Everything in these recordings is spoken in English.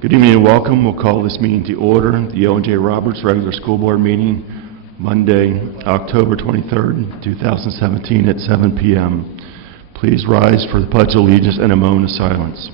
Good evening and welcome. We'll call this meeting to order. The Owen J. Roberts regular school board meeting, Monday, October 23rd, 2017 at 7 p.m. Please rise for the Pledge of Allegiance and a moment of silence.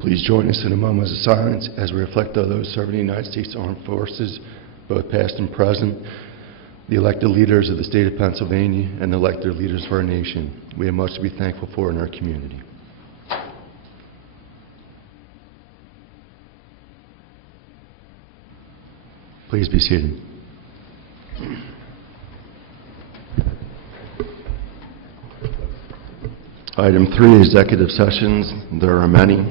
Please join us in a moment of silence as we reflect on those serving the United States Armed Forces, both past and present, the elected leaders of the state of Pennsylvania, and the elected leaders of our nation. We have much to be thankful for in our community. Please be seated. Item 3, executive sessions. There are many.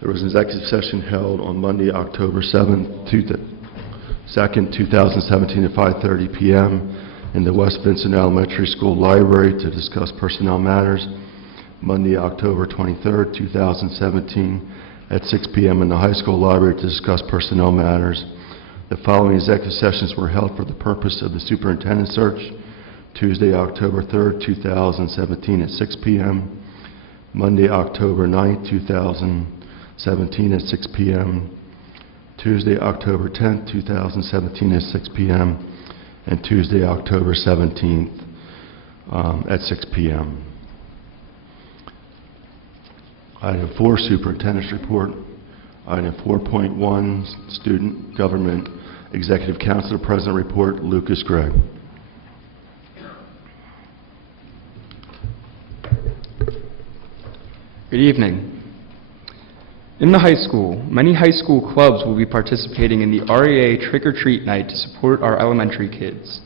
There was an executive session held on Monday, October 2nd, 2017 at 5:30 p.m. in the West Vincent Elementary School Library to discuss personnel matters. Monday, October 23rd, 2017 at 6 p.m. in the high school library to discuss personnel matters. The following executive sessions were held for the purpose of the superintendent search. Tuesday, October 3rd, 2017 at 6 p.m. Monday, October 9th, 2017 at 6 p.m. Tuesday, October 10th, 2017 at 6 p.m. and Tuesday, October 17th at 6 p.m. Item 4, Superintendent's Report. Item 4.1, Student Government Executive Council President Report, Lucas Gregg. Good evening. In the high school, many high school clubs will be participating in the REA Trick-or-Treat Night to support our elementary kids.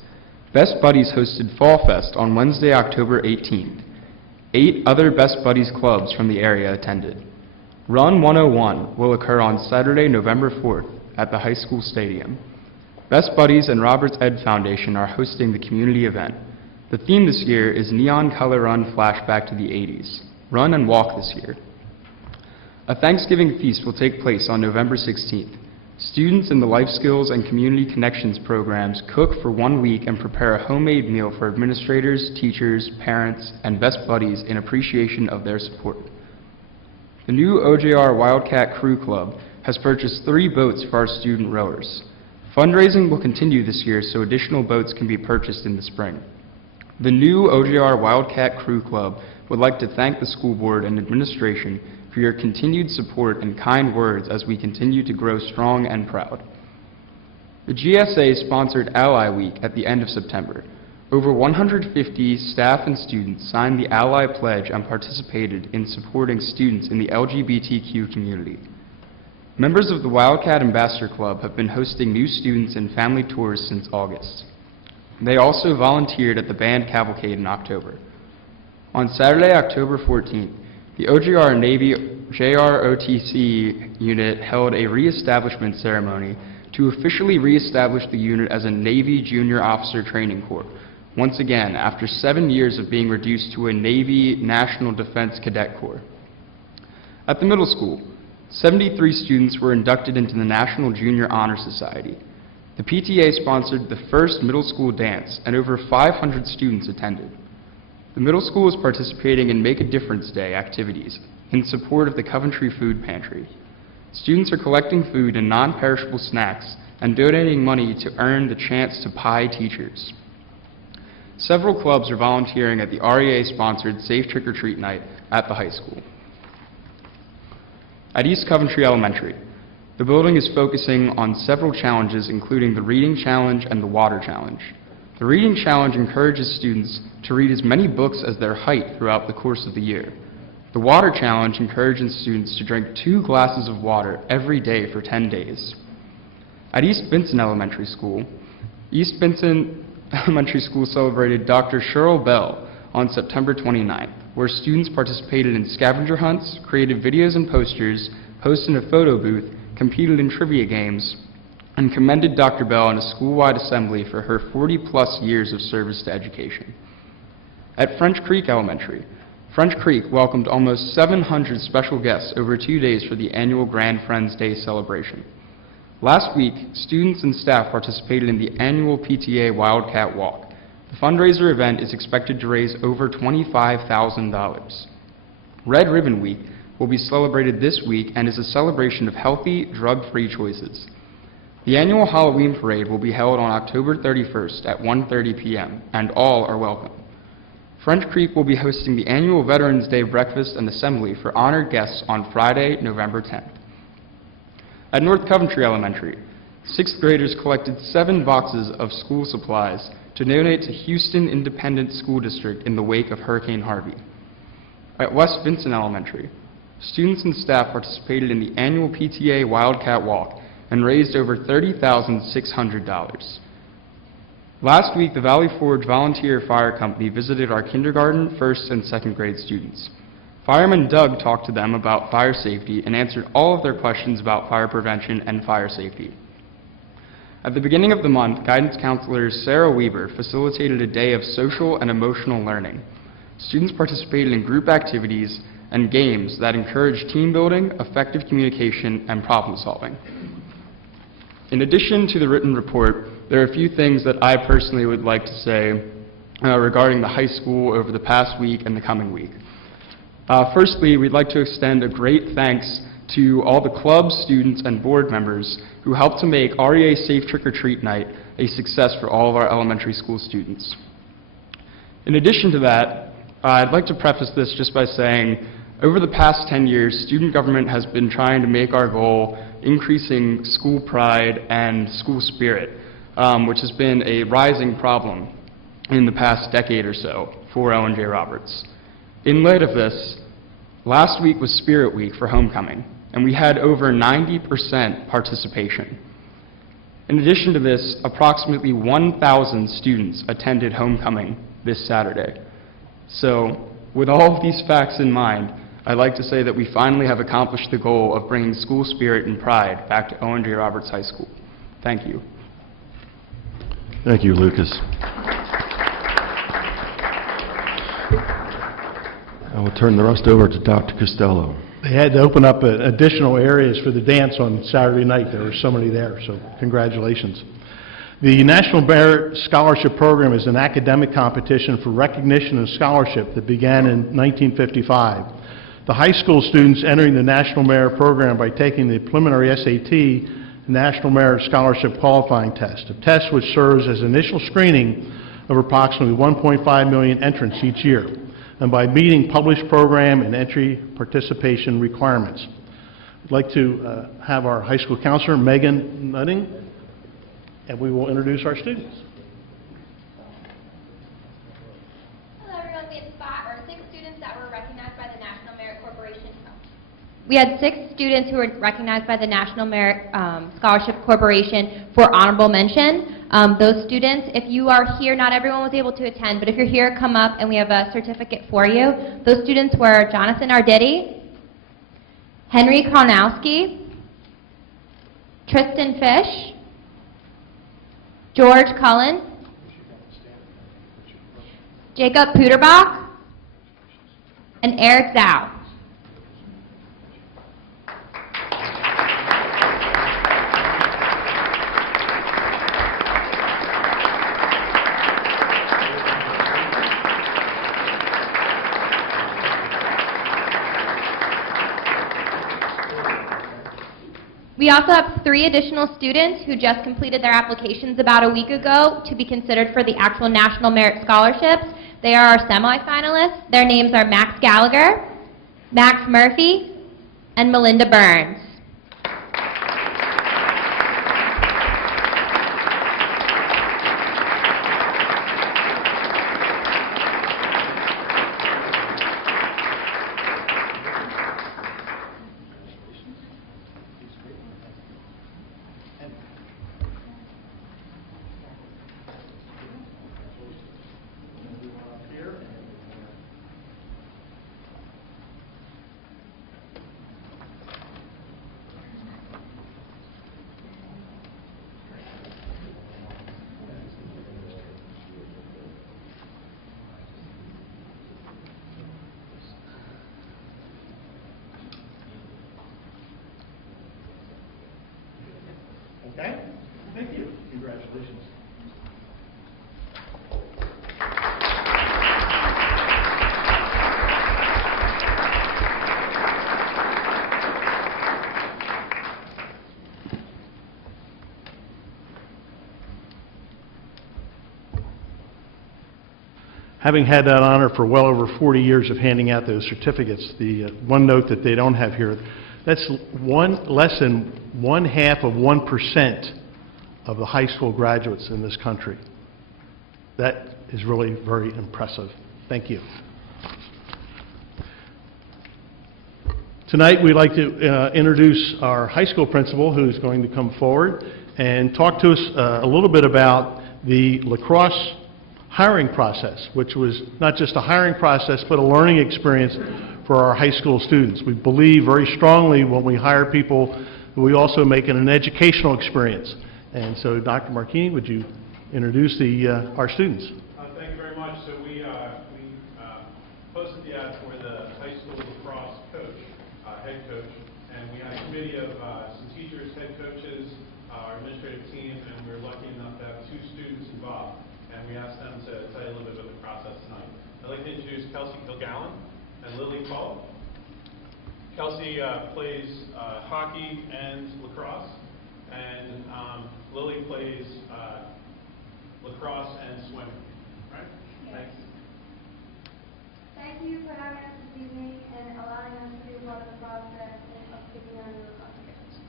Best Buddies hosted Fall Fest on Wednesday, October 18th. 8 other Best Buddies clubs from the area attended. Run 101 will occur on Saturday, November 4th at the high school stadium. Best Buddies and Roberts Ed Foundation are hosting the community event. The theme this year is Neon Color Run Flashback to the 80s. Run and walk this year. A Thanksgiving feast will take place on November 16th. Students in the Life Skills and Community Connections programs cook for 1 week and prepare a homemade meal for administrators, teachers, parents, and Best Buddies in appreciation of their support. The new OJR Wildcat Crew Club has purchased 3 boats for our student rowers. Fundraising will continue this year so additional boats can be purchased in the spring. The new OJR Wildcat Crew Club would like to thank the school board and administration for your continued support and kind words as we continue to grow strong and proud. The GSA sponsored Ally Week at the end of September. Over 150 staff and students signed the Ally Pledge and participated in supporting students in the LGBTQ community. Members of the Wildcat Ambassador Club have been hosting new students and family tours since August. They also volunteered at the band cavalcade in October. On Saturday, October 14th, the OJR Navy JROTC unit held a reestablishment ceremony to officially reestablish the unit as a Navy Junior Officer Training Corps, once again after 7 years of being reduced to a Navy National Defense Cadet Corps. At the middle school, 73 students were inducted into the National Junior Honor Society. The PTA sponsored the first middle school dance, and over 500 students attended. The middle school is participating in Make a Difference Day activities in support of the Coventry Food Pantry. Students are collecting food and non-perishable snacks and donating money to earn the chance to pie teachers. Several clubs are volunteering at the REA-sponsored Safe Trick-or-Treat Night at the high school. At East Coventry Elementary, the building is focusing on several challenges, including the Reading Challenge and the Water Challenge. The Reading Challenge encourages students to read as many books as their height throughout the course of the year. The Water Challenge encourages students to drink 2 glasses of water every day for 10 days. At East Vincent Elementary School, East Vincent Elementary School celebrated Dr. Cheryl Bell on September 29th, where students participated in scavenger hunts, created videos and posters, hosted a photo booth, competed in trivia games, and commended Dr. Bell in a school-wide assembly for her 40-plus years of service to education. At French Creek Elementary, French Creek welcomed almost 700 special guests over 2 days for the annual Grand Friends Day celebration. Last week, students and staff participated in the annual PTA Wildcat Walk. The fundraiser event is expected to raise over $25,000. Red Ribbon Week will be celebrated this week and is a celebration of healthy, drug-free choices. The annual Halloween parade will be held on October 31st at 1:30 p.m., and all are welcome. French Creek will be hosting the annual Veterans Day breakfast and assembly for honored guests on Friday, November 10th. At North Coventry Elementary, 6th graders collected 7 boxes of school supplies to donate to Houston Independent School District in the wake of Hurricane Harvey. At West Vincent Elementary, students and staff participated in the annual PTA Wildcat Walk and raised over $30,600. Last week, the Valley Forge Volunteer Fire Company visited our kindergarten, 1st, and 2nd grade students. Fireman Doug talked to them about fire safety and answered all of their questions about fire prevention and fire safety. At the beginning of the month, guidance counselor Sarah Weaver facilitated a day of social and emotional learning. Students participated in group activities and games that encourage team building, effective communication, and problem solving. In addition to the written report, there are a few things that I personally would like to say regarding the high school over the past week and the coming week. Firstly, we'd like to extend a great thanks to all the clubs, students, and board members who helped to make REA Safe Trick-or-Treat Night a success for all of our elementary school students. In addition to that, I'd like to preface this just by saying, over the past 10 years, student government has been trying to make our goal increasing school pride and school spirit, which has been a rising problem in the past decade or so for Ellen J. Roberts. In light of this, last week was Spirit Week for homecoming, and we had over 90% participation. In addition to this, approximately 1,000 students attended homecoming this Saturday. So, with all of these facts in mind, I'd like to say that we finally have accomplished the goal of bringing school spirit and pride back to Owen J. Roberts High School. Thank you. Thank you, Lucas. I will turn the rest over to Dr. Costello. They had to open up additional areas for the dance on Saturday night. There were so many there, so congratulations. The National Merit Scholarship Program is an academic competition for recognition and scholarship that began in 1955. The high school students entering the National Merit Program by taking the preliminary SAT, National Merit Scholarship Qualifying Test, a test which serves as initial screening of approximately 1.5 million entrants each year, and by meeting published program and entry participation requirements. I'd like to have our high school counselor, Megan Nutting, and we will introduce our students. Hello everyone, we had 6 students that were recognized by the National Merit Corporation. We had 6 students who were recognized by the National Merit Scholarship Corporation for honorable mention. Those students, if you are here, not everyone was able to attend, but if you're here, come up and we have a certificate for you. Those students were Jonathan Arditti, Henry Kronowski, Tristan Fish, George Cullen, Jacob Puderbach, and Eric Zhao. We also have 3 additional students who just completed their applications about a week ago to be considered for the actual National Merit Scholarships. They are our semifinalists. Their names are Max Gallagher, Max Murphy, and Melinda Burns. Okay? Thank you. Congratulations. Having had that honor for well over 40 years of handing out those certificates, the one note that they don't have here, that's less than 0.5% of the high school graduates in this country. That is really very impressive. Thank you. Tonight, we'd like to introduce our high school principal, who's going to come forward and talk to us a little bit about the lacrosse hiring process, which was not just a hiring process, but a learning experience for our high school students. We believe very strongly when we hire people, we also make it an educational experience. And so, Dr. Marchini, would you introduce our students? Thank you very much. So we posted the ad for the high school lacrosse coach, head coach, and we had a committee of some teachers, head coaches, our administrative team, and we were lucky enough to have 2 students involved. And we asked them to tell you a little bit about the process tonight. I'd like to introduce Kelsey Kilgallen and Lily Cole. Kelsey plays hockey and lacrosse, and Lily plays lacrosse and swimming. Right? Thanks. Thank you for having us this evening and allowing us to be part of the process of picking on your lacrosse coach.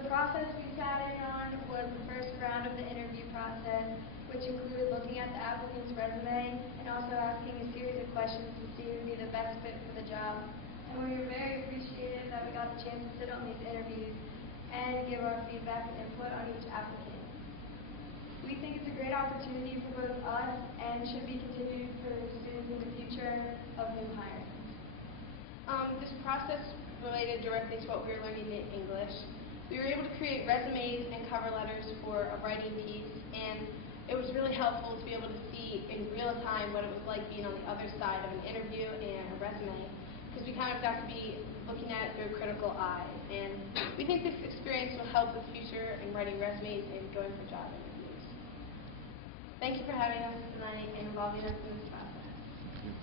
The process we sat in on was the first round of the interview process, which included looking at the applicant's resume and also asking a series of questions to see who would be the best fit for the job. And we were very appreciative that we got the chance to sit on these interviews and give our feedback and input on each applicant. We think it's a great opportunity for both us and should be continued for students in the future of new hires. This process related directly to what we were learning in English. We were able to create resumes and cover letters for a writing piece, and it was really helpful to be able to see in real time what it was like being on the other side of an interview and a resume, because we kind of got to be looking at it through a critical eye. And we think this experience will help with future in writing resumes and going for job interviews. Thank you for having us tonight and involving us in this process.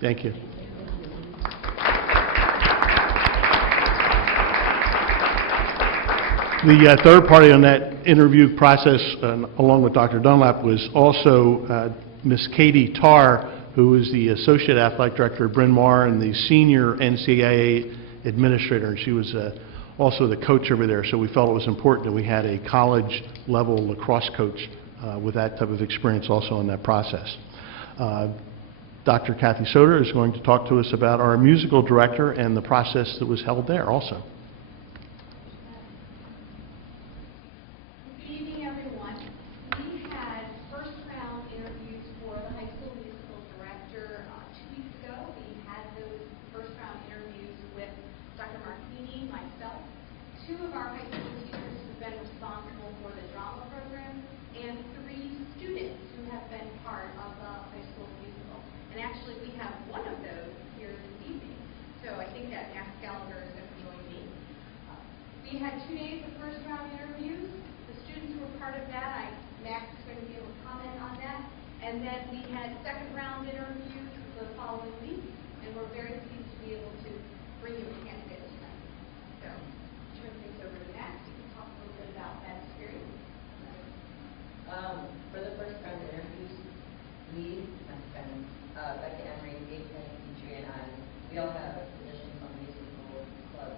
Thank you. The third party on that interview process, along with Dr. Dunlap, was also Ms. Katie Tarr, who is the Associate Athletic Director at Bryn Mawr and the Senior NCAA Administrator. And she was also the coach over there, so we felt it was important that we had a college-level lacrosse coach with that type of experience also in that process. Dr. Kathy Soder is going to talk to us about our musical director and the process that was held there also. Good evening, everyone. We had first-round interviews for the high school musical director 2 weeks ago. We had those first-round interviews with Dr. Marchini, myself, 2 of our high school teachers who've been responsible for the drama program, and 3 students who have been part of the high school musical. And actually, we have one of those here this evening. So I think that Max Gallagher is going to join me. We had 2 days of first-round interviews. The students were part of that. Max is going to be able to comment on that. And then we had second-round interviews the following week, and we're very pleased to be able to bring you a candidate tonight. So, turn things over to Max to talk a little bit about that experience. For the first round of interviews, we have been Becca Emery, Dave Penny, Petrie, and I. We all have positions on the musical club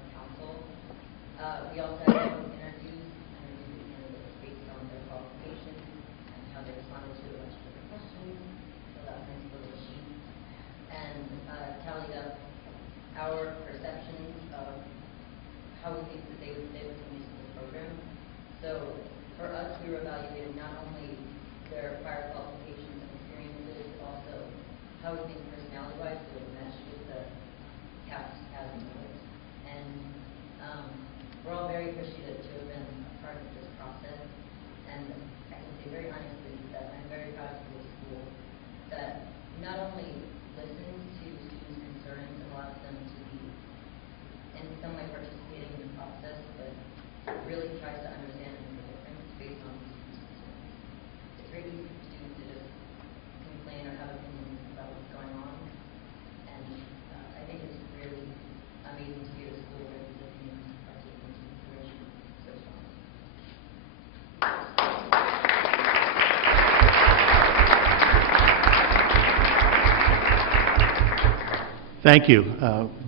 Thank you.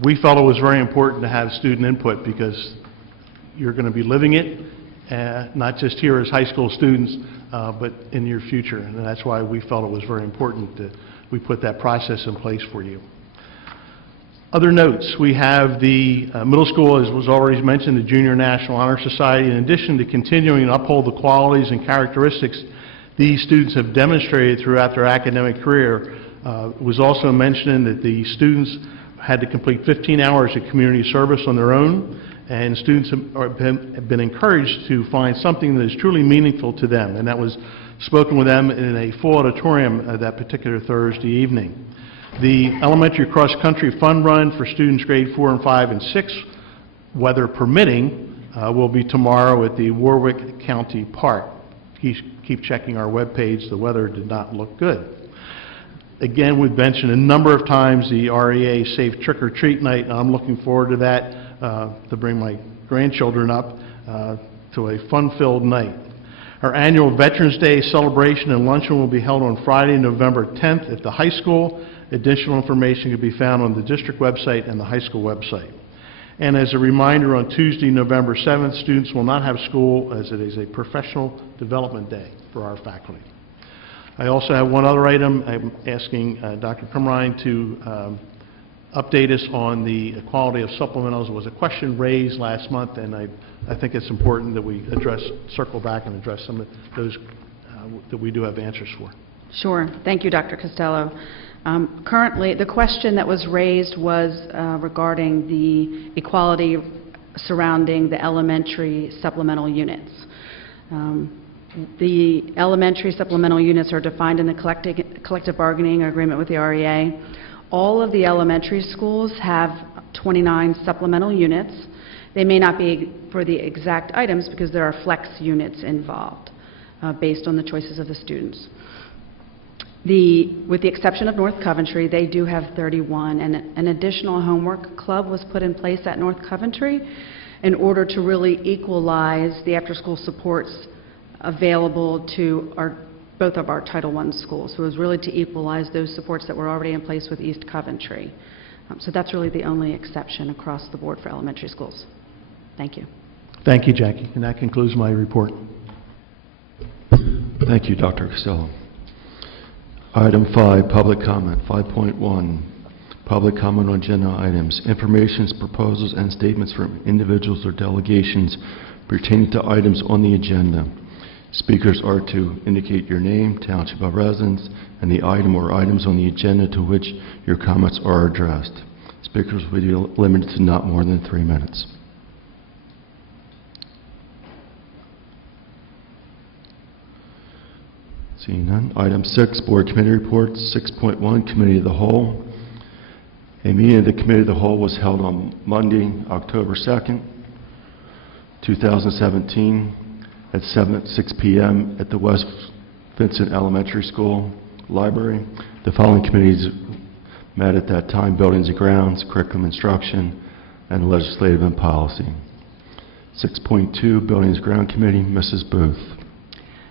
We felt it was very important to have student input because you're going to be living it, not just here as high school students, but in your future. And that's why we felt it was very important that we put that process in place for you. Other notes, we have the middle school, as was already mentioned, the Junior National Honor Society. In addition to continuing to uphold the qualities and characteristics these students have demonstrated throughout their academic career, it was also mentioned that the students had to complete 15 hours of community service on their own, and students have been encouraged to find something that is truly meaningful to them, and that was spoken with them in a full auditorium that particular Thursday evening. The elementary cross-country fun run for students grade 4 and 5 and 6, weather permitting, will be tomorrow at the Warwick County Park. Keep checking our webpage. The weather did not look good. Again, we've mentioned a number of times the REA Safe Trick or Treat Night, and I'm looking forward to that, to bring my grandchildren up to a fun-filled night. Our annual Veterans Day celebration and luncheon will be held on Friday, November 10th at the high school. Additional information can be found on the district website and the high school website. And as a reminder, on Tuesday, November 7th, students will not have school as it is a professional development day for our faculty. I also have one other item. I'm asking Dr. Crumrine to update us on the quality of supplementals. There was a question raised last month, and I think it's important that we circle back and address some of those that we do have answers for. Sure. Thank you, Dr. Costello. Currently, the question that was raised was regarding the equality surrounding the elementary supplemental units. The elementary supplemental units are defined in the collective bargaining agreement with the REA. All of the elementary schools have 29 supplemental units. They may not be for the exact items because there are flex units involved based on the choices of the students. With the exception of North Coventry, they do have 31, and an additional homework club was put in place at North Coventry in order to really equalize the after-school supports available to both of our Title I schools. So it was really to equalize those supports that were already in place with East Coventry. So that's really the only exception across the board for elementary schools. Thank you. Thank you, Jackie. And that concludes my report. Thank you, Dr. Costello. Item 5, public comment. 5.1, public comment on agenda items. Informations, proposals, and statements from individuals or delegations pertaining to items on the agenda. Speakers are to indicate your name, township of residence, and the item or items on the agenda to which your comments are addressed. Speakers will be limited to not more than 3 minutes. Seeing none. Item 6, Board Committee Reports. 6.1, Committee of the Whole. A meeting of the Committee of the Whole was held on Monday, October 2nd, 2017 at 6 p.m. at the West Vincent Elementary School Library. The following committees met at that time: Buildings and Grounds, Curriculum Instruction, and Legislative and Policy. 6.2, Buildings and Ground Committee, Mrs. Booth.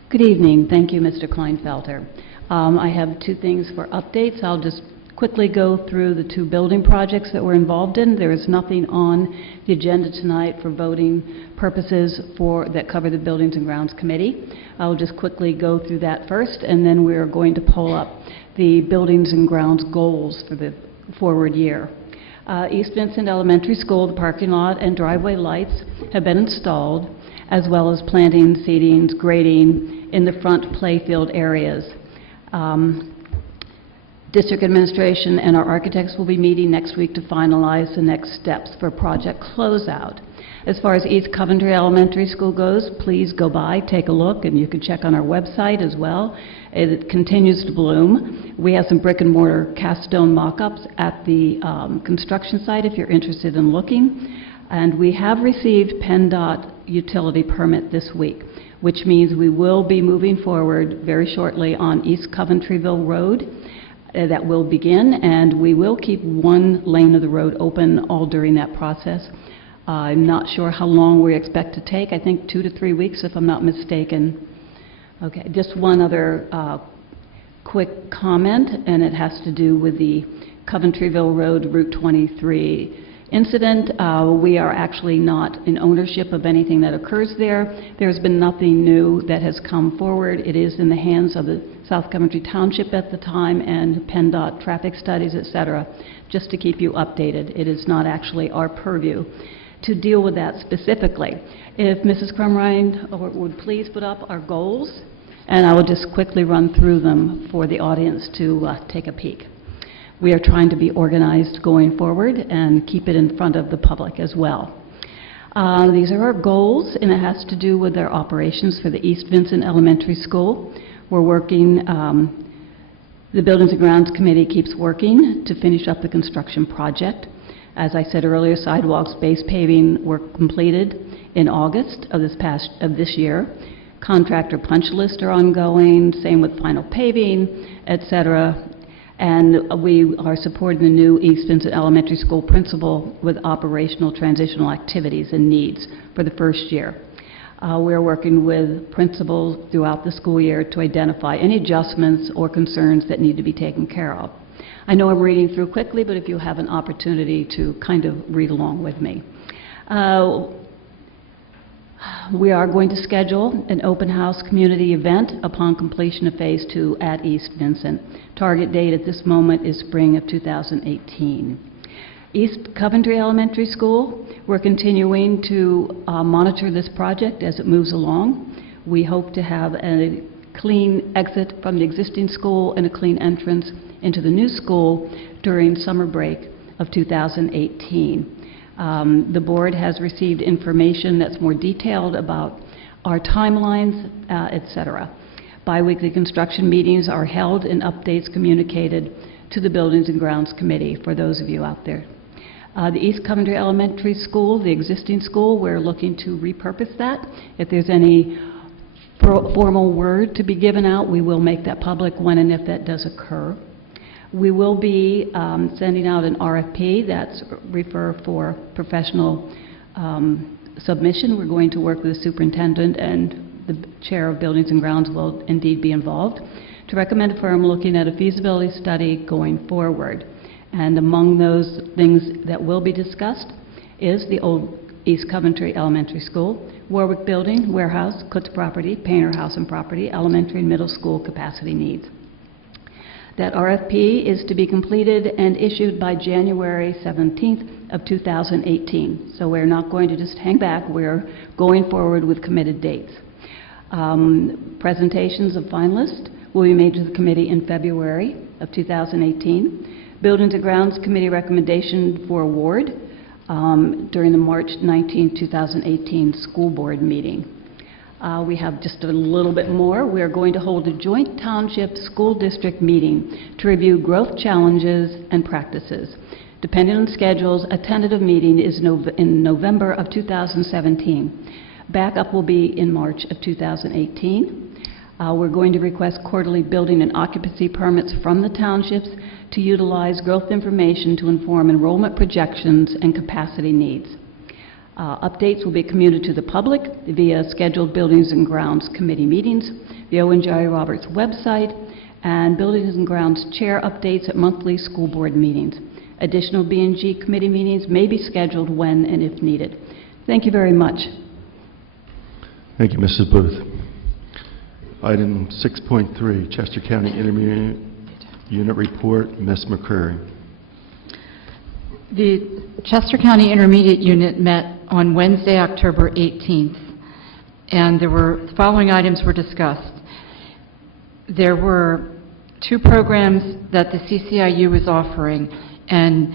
Good evening. Thank you, Mr. Kleinfelter. I have 2 things for updates. I'll just quickly go through the 2 building projects that we're involved in. There is nothing on the agenda tonight for voting purposes that cover the Buildings and Grounds Committee. I'll just quickly go through that first, and then we're going to pull up the Buildings and Grounds goals for the forward year. East Vincent Elementary School, the parking lot and driveway lights have been installed, as well as planting, seedings, grading in the front playfield areas. District administration and our architects will be meeting next week to finalize the next steps for project closeout. As far as East Coventry Elementary School goes, please go by, take a look, and you can check on our website as well. It continues to bloom. We have some brick and mortar cast stone mock-ups at the construction site if you're interested in looking. And we have received PennDOT utility permit this week, which means we will be moving forward very shortly on East Coventryville Road. That will begin, and we will keep 1 lane of the road open all during that process. I'm not sure how long we expect to take. I think 2 to 3 weeks, if I'm not mistaken. Okay, just one other quick comment, and it has to do with the Coventryville Road, Route 23 incident. We are actually not in ownership of anything that occurs there. There's been nothing new that has come forward. It is in the hands of the South Coventry Township at the time and PennDOT traffic studies, et cetera, just to keep you updated. It is not actually our purview to deal with that specifically. If Mrs. Crumrine would please put up our goals, and I will just quickly run through them for the audience to take a peek. We are trying to be organized going forward and keep it in front of the public as well. These are our goals, and it has to do with our operations for the East Vincent Elementary School. We're working, the Buildings and Grounds Committee keeps working to finish up the construction project. As I said earlier, sidewalks, base paving were completed in August of this year. Contractor punch lists are ongoing, same with final paving, et cetera. And we are supporting the new East Vincent Elementary School principal with operational transitional activities and needs for the first year. We're working with principals throughout the school year to identify any adjustments or concerns that need to be taken care of. I know I'm reading through quickly, but if you have an opportunity to kind of read along with me. We are going to schedule an open house community event upon completion of Phase 2 at East Vincent. Target date at this moment is spring of 2018. East Coventry Elementary School, we're continuing to monitor this project as it moves along. We hope to have a clean exit from the existing school and a clean entrance into the new school during summer break of 2018. The board has received information that's more detailed about our timelines, et cetera. Biweekly construction meetings are held and updates communicated to the Buildings and Grounds Committee for those of you out there. The East Coventry Elementary School, the existing school, we're looking to repurpose that. If there's any formal word to be given out, we will make that public when and if that does occur. We will be sending out an RFP that's refer for professional submission. We're going to work with the superintendent, and the chair of Buildings and Grounds will indeed be involved, to recommend a firm looking at a feasibility study going forward. And among those things that will be discussed is the old East Coventry Elementary School, Warwick Building, warehouse, Cook's property, Painter House and property, elementary and middle school capacity needs. That RFP is to be completed and issued by January 17th of 2018. So we're not going to just hang back, we're going forward with committed dates. Presentations of finalists will be made to the committee in February of 2018. Buildings and Grounds Committee recommendation for award during the March 19, 2018 school board meeting. We have just a little bit more. We are going to hold a joint township school district meeting to review growth challenges and practices. Depending on schedules, a tentative meeting is in November of 2017. Backup will be in March of 2018. We're going to request quarterly building and occupancy permits from the townships to utilize growth information to inform enrollment projections and capacity needs. Updates will be communicated to the public via scheduled Buildings and Grounds Committee meetings, the Owen Jerry Roberts website, and Buildings and Grounds Chair updates at monthly school board meetings. Additional B&G committee meetings may be scheduled when and if needed. Thank you very much. Thank you, Mrs. Booth. Item 6.3, Chester County Intermediate Unit Report, Ms. McCreary. The Chester County Intermediate Unit met on Wednesday, October 18th, and the following items were discussed. There were 2 programs that the CCIU is offering, and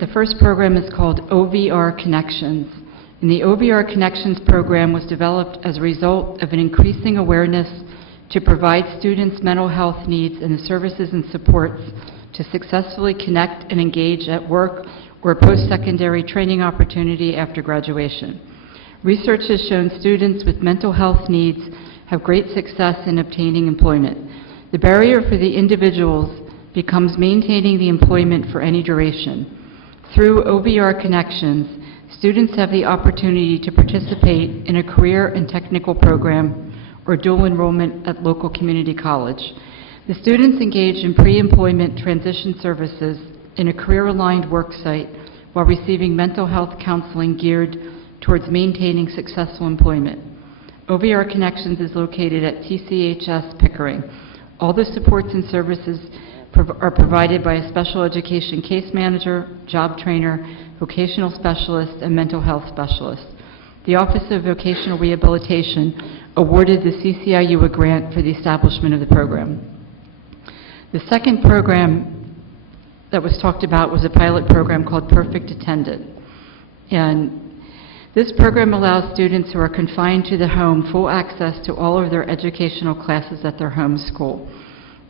the first program is called OVR Connections. And the OVR Connections program was developed as a result of an increasing awareness to provide students' mental health needs and the services and supports to successfully connect and engage at work or post-secondary training opportunity after graduation. Research has shown students with mental health needs have great success in obtaining employment. The barrier for the individuals becomes maintaining the employment for any duration. Through OVR Connections, students have the opportunity to participate in a career and technical program or dual enrollment at local community college. The students engage in pre-employment transition services in a career-aligned work site while receiving mental health counseling geared towards maintaining successful employment. OVR Connections is located at TCHS Pickering. All the supports and services are provided by a special education case manager, job trainer, vocational specialist, and mental health specialist. The Office of Vocational Rehabilitation awarded the CCIU a grant for the establishment of the program. The second program that was talked about was a pilot program called Perfect Attendant. And this program allows students who are confined to the home full access to all of their educational classes at their home school.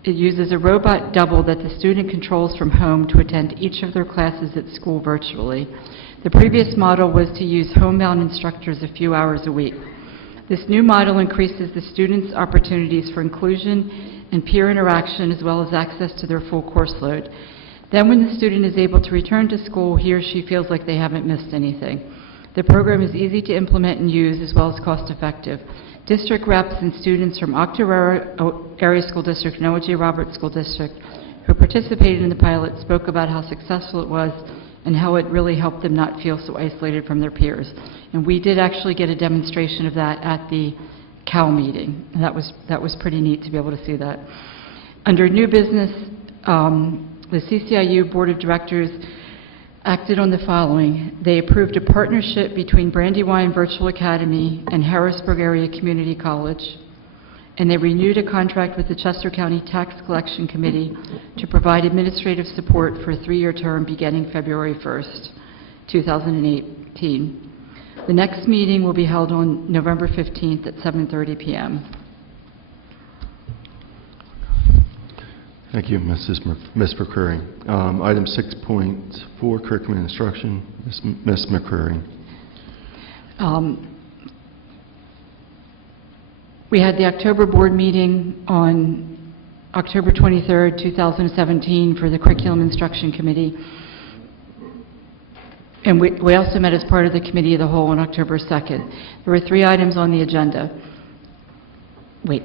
It uses a robot double that the student controls from home to attend each of their classes at school virtually. The previous model was to use homebound instructors a few hours a week. This new model increases the students' opportunities for inclusion and peer interaction as well as access to their full course load. Then when the student is able to return to school, he or she feels like they haven't missed anything. The program is easy to implement and use as well as cost-effective. District reps and students from Octorara Area School District and O.J. Roberts School District who participated in the pilot spoke about how successful it was and how it really helped them not feel so isolated from their peers. And we did actually get a demonstration of that at the CAL meeting. And that was pretty neat to be able to see that. Under new business, the CCIU Board of Directors acted on the following. They approved a partnership between Brandywine Virtual Academy and Harrisburg Area Community College, and they renewed a contract with the Chester County Tax Collection Committee to provide administrative support for a 3-year term beginning February 1st, 2018. The next meeting will be held on November 15th at 7:30 p.m. Thank you, Ms. McCreary. Item 6.4, curriculum and instruction, Ms. McCreary. We had the October board meeting on October 23rd, 2017 for the Curriculum Instruction Committee. And we also met as part of the Committee of the Whole on October 2nd. There were 3 items on the agenda. The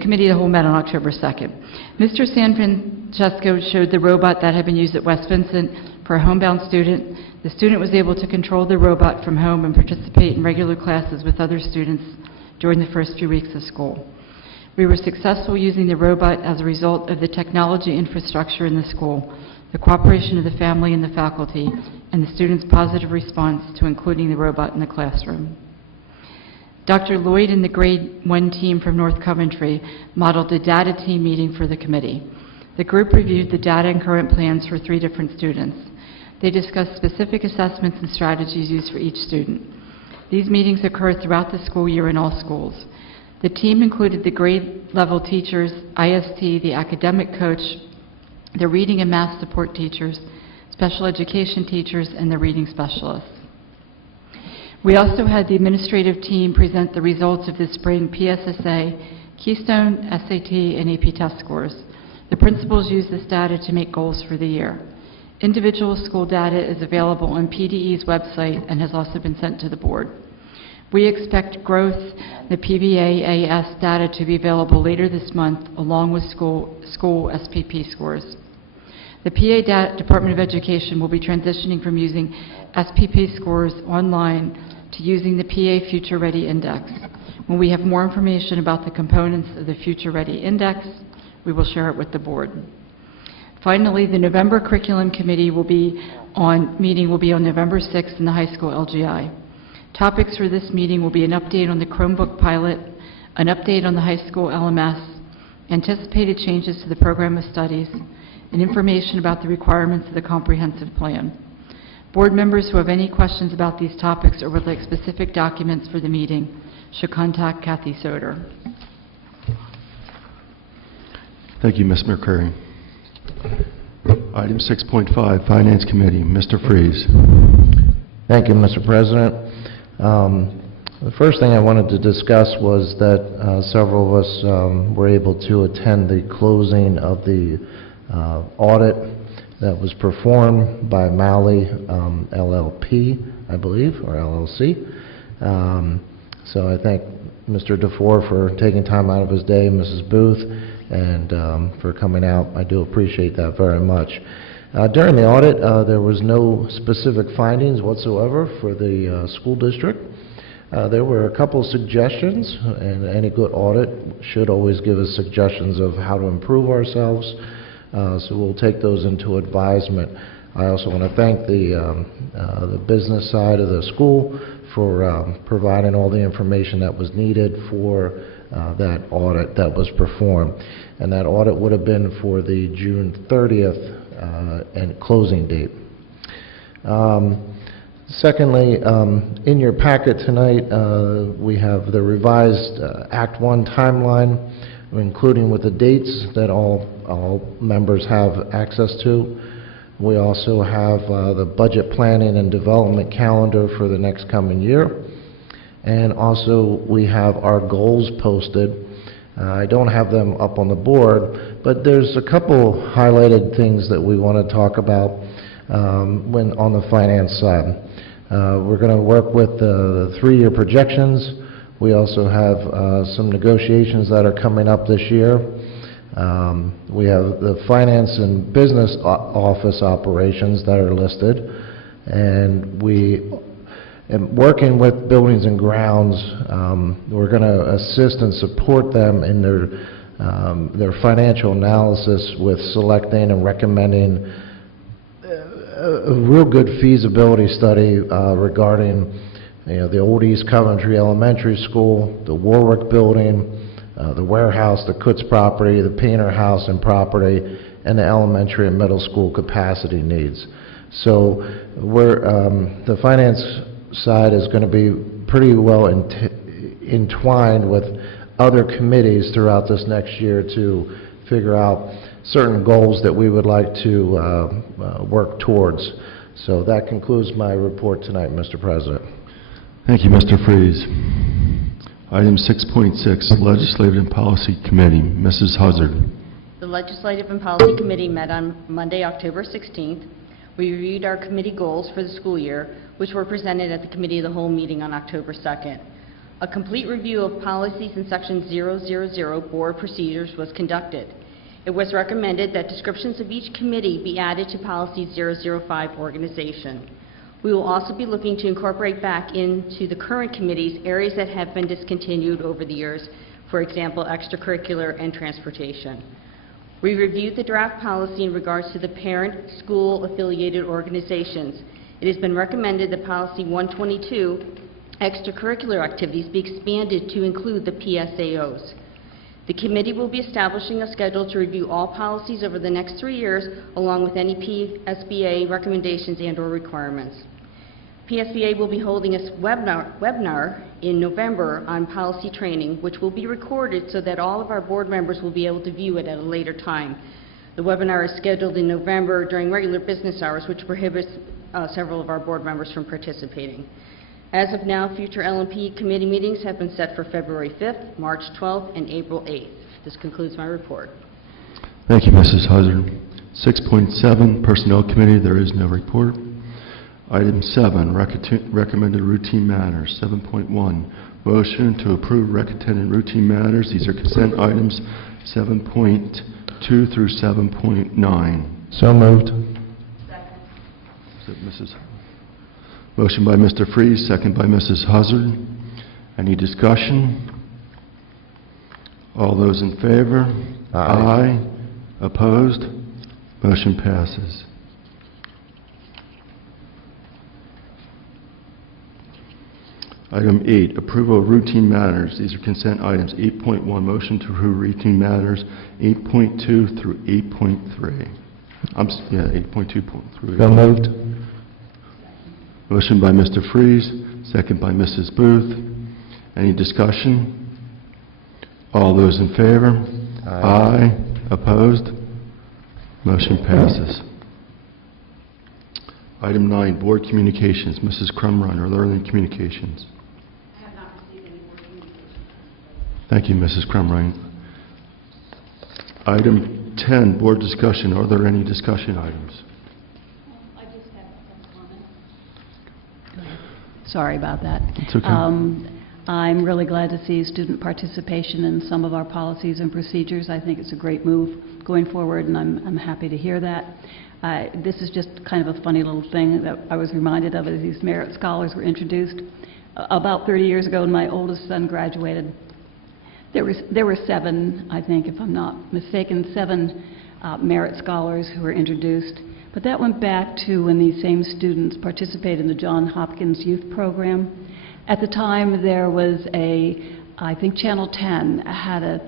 Committee of the Whole met on October 2nd. Mr. San Francesco showed the robot that had been used at West Vincent for a homebound student. The student was able to control the robot from home and participate in regular classes with other students during the first few weeks of school. We were successful using the robot as a result of the technology infrastructure in the school, the cooperation of the family and the faculty, and the students' positive response to including the robot in the classroom. Dr. Lloyd and the Grade 1 team from North Coventry modeled a data team meeting for the committee. The group reviewed the data and current plans for 3 different students. They discussed specific assessments and strategies used for each student. These meetings occur throughout the school year in all schools. The team included the grade level teachers, IST, the academic coach, the reading and math support teachers, special education teachers, and the reading specialists. We also had the administrative team present the results of the spring PSSA, Keystone, SAT, and AP test scores. The principals used this data to make goals for the year. Individual school data is available on PDE's website and has also been sent to the board. We expect growth, the PBA-AS data to be available later this month along with school SPP scores. The PA Department of Education will be transitioning from using SPP scores online to using the PA Future Ready Index. When we have more information about the components of the Future Ready Index, we will share it with the board. Finally, the November Curriculum Committee meeting will be on November 6th in the high school LGI. Topics for this meeting will be an update on the Chromebook pilot, an update on the high school LMS, anticipated changes to the program of studies, and information about the requirements of the comprehensive plan. Board members who have any questions about these topics or would like specific documents for the meeting should contact Kathy Soder. Thank you, Ms. McCreary. Item 6.5, Finance Committee, Mr. Freeze. Thank you, Mr. President. The first thing I wanted to discuss was that several of us were able to attend the closing of the audit that was performed by Malley LLP, I believe, or LLC. So I thank Mr. DeFore for taking time out of his day, Mrs. Booth, and for coming out. I do appreciate that very much. During the audit, there was no specific findings whatsoever for the school district. There were a couple suggestions, and any good audit should always give us suggestions of how to improve ourselves, so we'll take those into advisement. I also want to thank the business side of the school for providing all the information that was needed for that audit that was performed. And that audit would have been for the June 30th and closing date. Secondly, in your packet tonight, we have the revised Act 1 timeline, including with the dates that all members have access to. We also have the budget planning and development calendar for the next coming year. And also, we have our goals posted. I don't have them up on the board, but there's a couple highlighted things that we want to talk about when on the finance side. We're going to work with the 3-year projections. We also have some negotiations that are coming up this year. We have the finance and business office operations that are listed, and working with buildings and grounds, we're going to assist and support them in their financial analysis with selecting and recommending a real good feasibility study regarding the old East Coventry Elementary School, the Warwick Building, the warehouse, the Kutz property, the Painter House and property, and the elementary and middle school capacity needs. So the finance side is going to be pretty well entwined with other committees throughout this next year to figure out certain goals that we would like to work towards. So that concludes my report tonight, Mr. President. Thank you, Mr. Freeze. Item 6.6, Legislative and Policy Committee. Mrs. Huzzard. The Legislative and Policy Committee met on Monday, October 16th. We reviewed our committee goals for the school year, which were presented at the Committee of the Whole meeting on October 2nd. A complete review of policies in Section 000 Board Procedures was conducted. It was recommended that descriptions of each committee be added to Policy 005 Organization. We will also be looking to incorporate back into the current committees areas that have been discontinued over the years, for example, extracurricular and transportation. We reviewed the draft policy in regards to the parent school affiliated organizations. It has been recommended that Policy 122, extracurricular activities, be expanded to include the PSAOs. The committee will be establishing a schedule to review all policies over the next 3 years, along with any PSBA recommendations and/or requirements. PSBA will be holding a webinar in November on policy training, which will be recorded so that all of our board members will be able to view it at a later time. The webinar is scheduled in November during regular business hours, which prohibits several of our board members from participating. As of now, future LMP committee meetings have been set for February 5th, March 12th, and April 8th. This concludes my report. Thank you, Mrs. Huzzard. 6.7, Personnel Committee. There is no report. Item 7, recommended routine matters. 7.1, motion to approve recommended routine matters. These are consent items 7.2 through 7.9. So moved. Second. Is it Mrs. Motion by Mr. Freeze, second by Mrs. Huzzard. Any discussion? All those in favor? Aye. Opposed? Motion passes. Item 8, approval of routine matters. These are consent items. 8.1, motion to approve routine matters. 8.2 through 8.3. 8.2 through. So moved. Motion by Mr. Freeze, second by Mrs. Booth. Any discussion? All those in favor? Aye. Opposed? Motion passes. Item 9, board communications. Mrs. Crumrun, are there any communications? I have not received any board communications. Thank you, Mrs. Crumrun. Item 10, board discussion. Are there any discussion items? I just have a comment. Sorry about that. It's okay. I'm really glad to see student participation in some of our policies and procedures. I think it's a great move going forward, and I'm happy to hear that. This is just kind of a funny little thing that I was reminded of as these Merit Scholars were introduced. About 30 years ago, when my oldest son graduated, there were 7, I think, if I'm not mistaken, 7 Merit Scholars who were introduced. But that went back to when these same students participated in the John Hopkins Youth Program. At the time, there was I think Channel 10 had a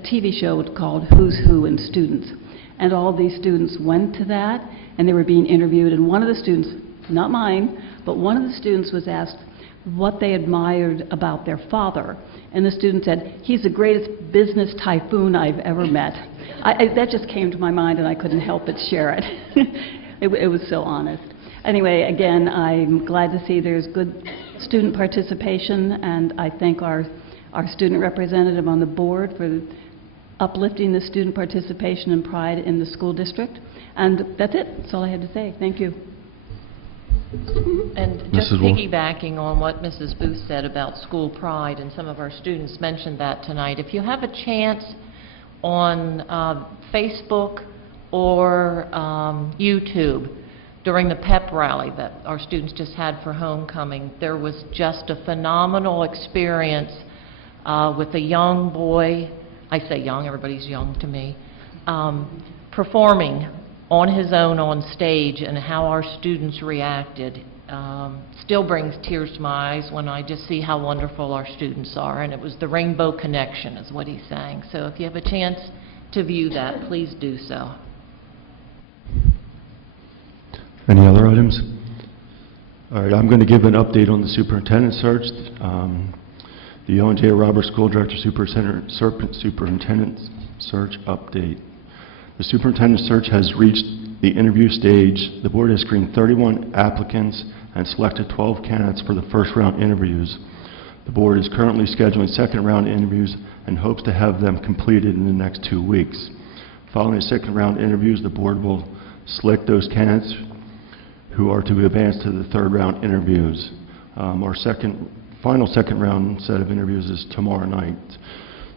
TV show called Who's Who in Students. And all these students went to that, and they were being interviewed. And one of the students, not mine, but one of the students was asked what they admired about their father. And the student said, "He's the greatest business typhoon I've ever met." That just came to my mind, and I couldn't help but share it. It was so honest. Anyway, again, I'm glad to see there's good student participation, and I thank our student representative on the board for uplifting the student participation and pride in the school district. And that's it. That's all I had to say. Thank you. And just Mrs. Wolf? piggybacking on what Mrs. Booth said about school pride, and some of our students mentioned that tonight, if you have a chance on Facebook or YouTube during the pep rally that our students just had for homecoming, there was just a phenomenal experience with a young boy, I say young, everybody's young to me, performing on his own on stage, and how our students reacted still brings tears to my eyes when I just see how wonderful our students are. And it was the Rainbow Connection is what he sang. So if you have a chance to view that, please do so. Any other items? All right, I'm going to give an update on the superintendent search. The Owen J. Roberts School Director Superintendent Search update. The superintendent search has reached the interview stage. The board has screened 31 applicants and selected 12 candidates for the first round interviews. The board is currently scheduling second round interviews and hopes to have them completed in the next 2 weeks. Following the second round interviews, the board will select those candidates who are to advance to the third round interviews. Our final second round set of interviews is tomorrow night.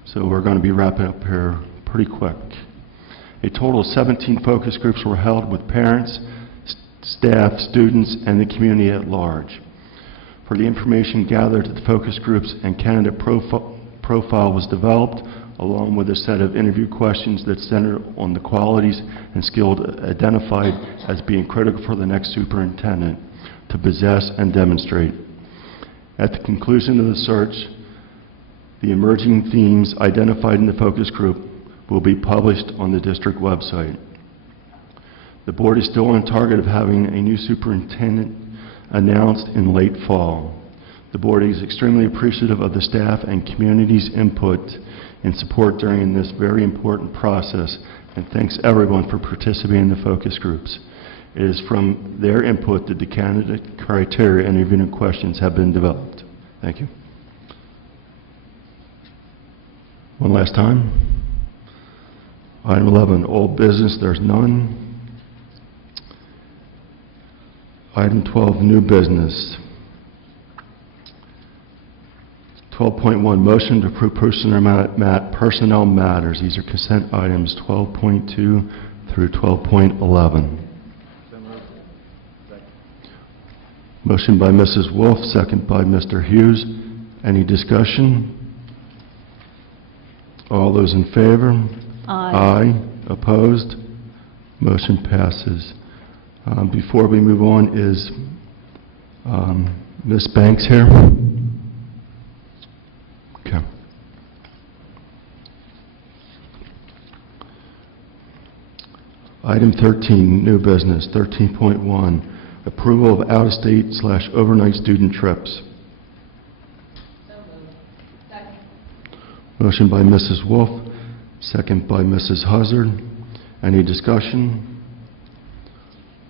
So we're going to be wrapping up here pretty quick. A total of 17 focus groups were held with parents, staff, students, and the community at large. For the information gathered at the focus groups, and candidate profile was developed, along with a set of interview questions that center on the qualities and skills identified as being critical for the next superintendent to possess and demonstrate. At the conclusion of the search, the emerging themes identified in the focus group will be published on the district website. The board is still on target of having a new superintendent announced in late fall. The board is extremely appreciative of the staff and community's input and support during this very important process, and thanks everyone for participating in the focus groups. It is from their input that the candidate criteria and interviewing questions have been developed. Thank you. One last time. Item 11, old business, there's none. Item 12, new business. 12.1, motion to approve personnel matters. These are consent items 12.2 through 12.11. Motion by Mrs. Wolf, second by Mr. Hughes. Any discussion? All those in favor? Aye. Opposed? Motion passes. Before we move on, is Ms. Banks here? Okay. Item 13, new business, 13.1, approval of out-of-state/overnight student trips. Motion by Mrs. Wolf, second by Mrs. Hazard. Any discussion?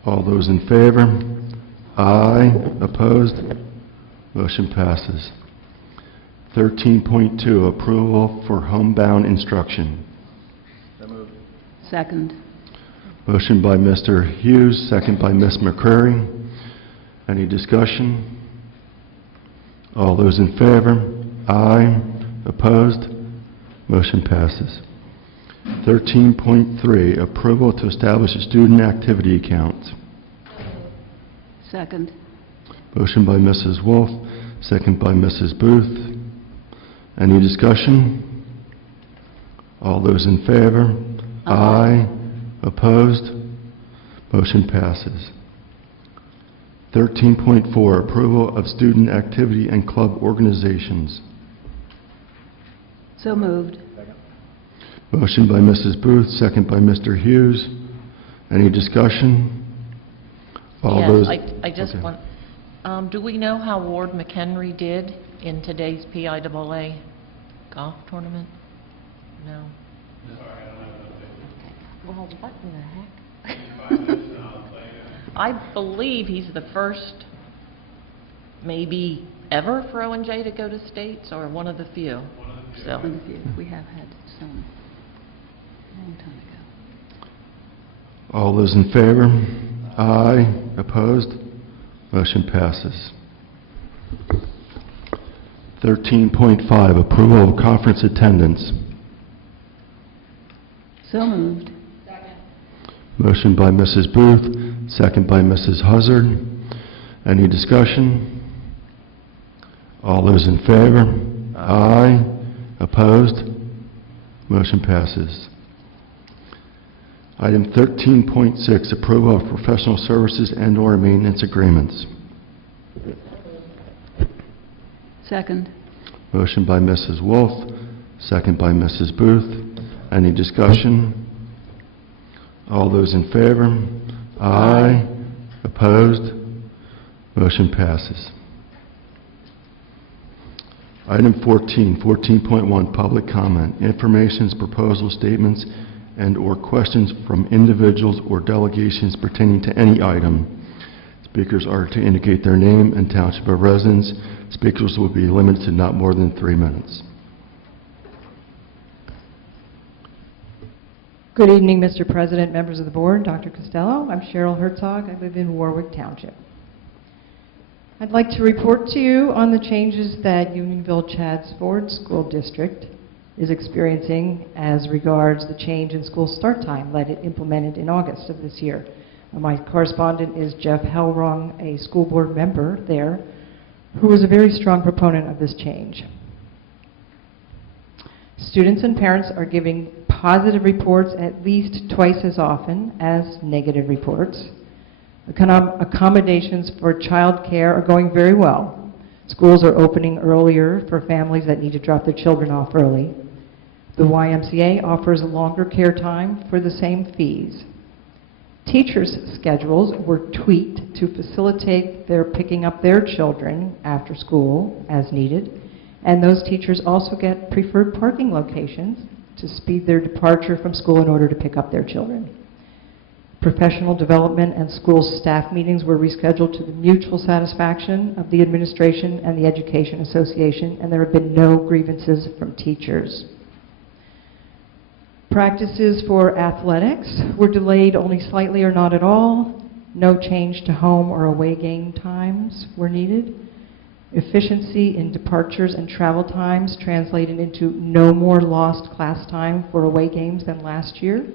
All those in favor? Aye. Opposed? Motion passes. 13.2, approval for homebound instruction. Second. Motion by Mr. Hughes, second by Ms. McCreary. Any discussion? All those in favor? Aye. Opposed? Motion passes. 13.3, approval to establish a student activity account. Second. Motion by Mrs. Wolf, second by Mrs. Booth. Any discussion? All those in favor? Aye. Opposed? Motion passes. 13.4, approval of student activity and club organizations. So moved. Motion by Mrs. Booth, second by Mr. Hughes. Any discussion? All those... Yes, I just Okay. want, do we know how Ward McHenry did in today's PIAA golf tournament? No. Well, what in the heck? I believe he's the first, maybe ever, for O&J to go to states, or one of the few. So. One of you. We have had some a long time ago. All those in favor? Aye. Opposed? Motion passes. 13.5, approval of conference attendance. So moved. Motion by Mrs. Booth, second by Mrs. Huzzard. Any discussion? All those in favor? Aye. Opposed? Motion passes. Item 13.6, approval of professional services and/or maintenance agreements. Second. Motion by Mrs. Wolf, second by Mrs. Booth. Any discussion? All those in favor? Aye. Opposed? Motion passes. Item 14.1, public comment. Informations, proposals, statements, and/or questions from individuals or delegations pertaining to any item. Speakers are to indicate their name and township of residence. Speakers will be limited to not more than 3 minutes. Good evening, Mr. President, members of the board, Dr. Costello. I'm Cheryl Herzog. I live in Warwick Township. I'd like to report to you on the changes that Unionville-Chadds Ford School District is experiencing as regards the change in school start time that it implemented in August of this year. My correspondent is Jeff Hellrung, a school board member there, who is a very strong proponent of this change. Students and parents are giving positive reports at least twice as often as negative reports. Accommodations for child care are going very well. Schools are opening earlier for families that need to drop their children off early. The YMCA offers longer care time for the same fees. Teachers' schedules were tweaked to facilitate their picking up their children after school as needed, and those teachers also get preferred parking locations to speed their departure from school in order to pick up their children. Professional development and school staff meetings were rescheduled to the mutual satisfaction of the administration and the Education Association, and there have been no grievances from teachers. Practices for athletics were delayed only slightly or not at all. No change to home or away game times were needed. Efficiency in departures and travel times translated into no more lost class time for away games than last year.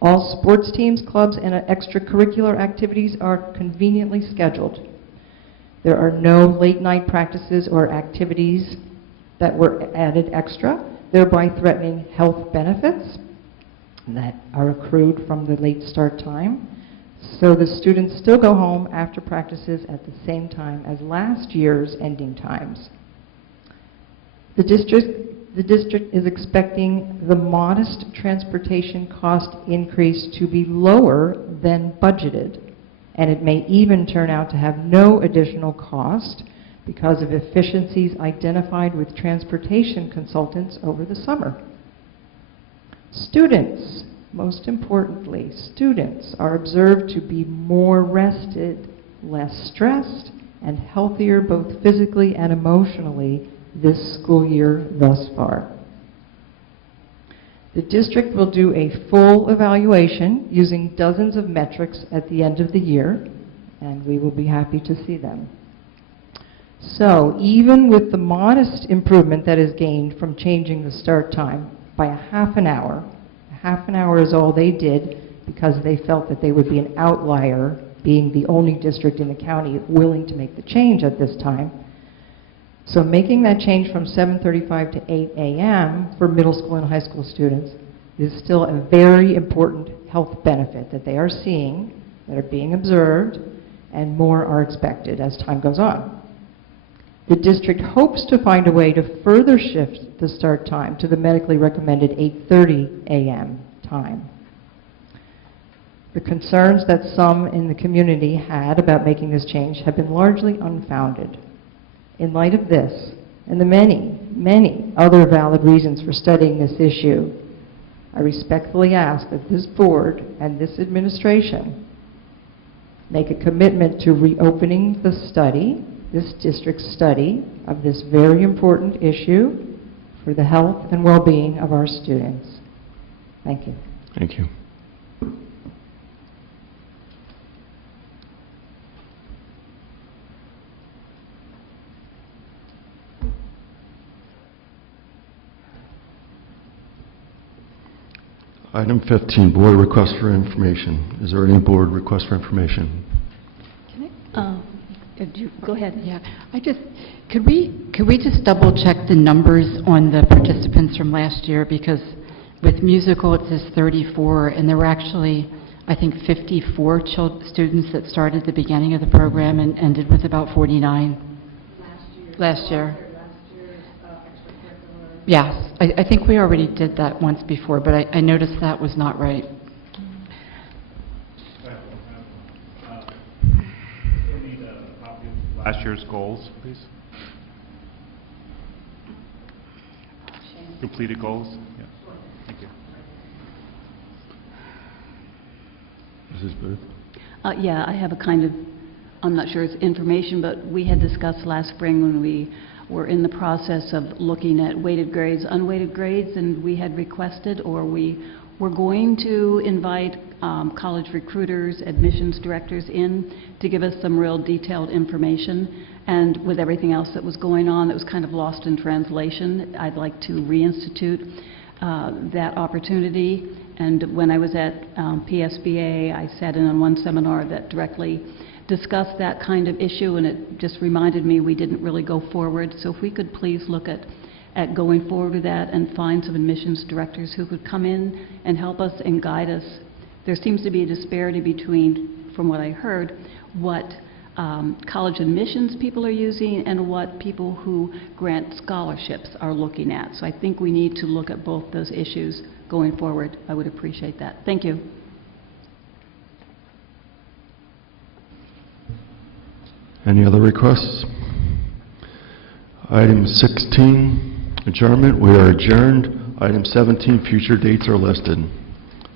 All sports teams, clubs, and extracurricular activities are conveniently scheduled. There are no late-night practices or activities that were added extra, thereby threatening health benefits that are accrued from the late start time. So the students still go home after practices at the same time as last year's ending times. The district is expecting the modest transportation cost increase to be lower than budgeted, and it may even turn out to have no additional cost because of efficiencies identified with transportation consultants over the summer. Students, most importantly, students are observed to be more rested, less stressed, and healthier both physically and emotionally this school year thus far. The district will do a full evaluation using dozens of metrics at the end of the year, and we will be happy to see them. So even with the modest improvement that is gained from changing the start time by a half an hour is all they did because they felt that they would be an outlier, being the only district in the county willing to make the change at this time. So making that change from 7:35 to 8 a.m. for middle school and high school students is still a very important health benefit that they are seeing, that are being observed, and more are expected as time goes on. The district hopes to find a way to further shift the start time to the medically recommended 8:30 a.m. time. The concerns that some in the community had about making this change have been largely unfounded. In light of this, and the many, many other valid reasons for studying this issue, I respectfully ask that this board and this administration make a commitment to reopening the study, this district's study of this very important issue for the health and well-being of our students. Thank you. Thank you. Item 15, board request for information. Is there any board request for information? Go ahead. Yeah, could we just double check the numbers on the participants from last year? Because with musical it says 34, and there were actually, I think, 54 students that started at the beginning of the program and ended with about 49. Last year. Yes, I think we already did that once before, but I noticed that was not right. Last year's goals, please. Completed goals. Yeah. Thank you. Mrs. Booth? Yeah, I have a kind of, I'm not sure it's information, but we had discussed last spring when we were in the process of looking at weighted grades, unweighted grades, and we had requested, or we were going to invite college recruiters, admissions directors in to give us some real detailed information. And with everything else that was going on that was kind of lost in translation, I'd like to reinstitute that opportunity. And when I was at PSBA, I sat in on one seminar that directly discussed that kind of issue, and it just reminded me we didn't really go forward. So if we could please look at going forward with that and find some admissions directors who could come in and help us and guide us. There seems to be a disparity between, from what I heard, what college admissions people are using and what people who grant scholarships are looking at. So I think we need to look at both those issues going forward. I would appreciate that. Thank you. Any other requests? Item 16, adjournment. We are adjourned. Item 17, future dates are listed.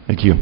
Thank you.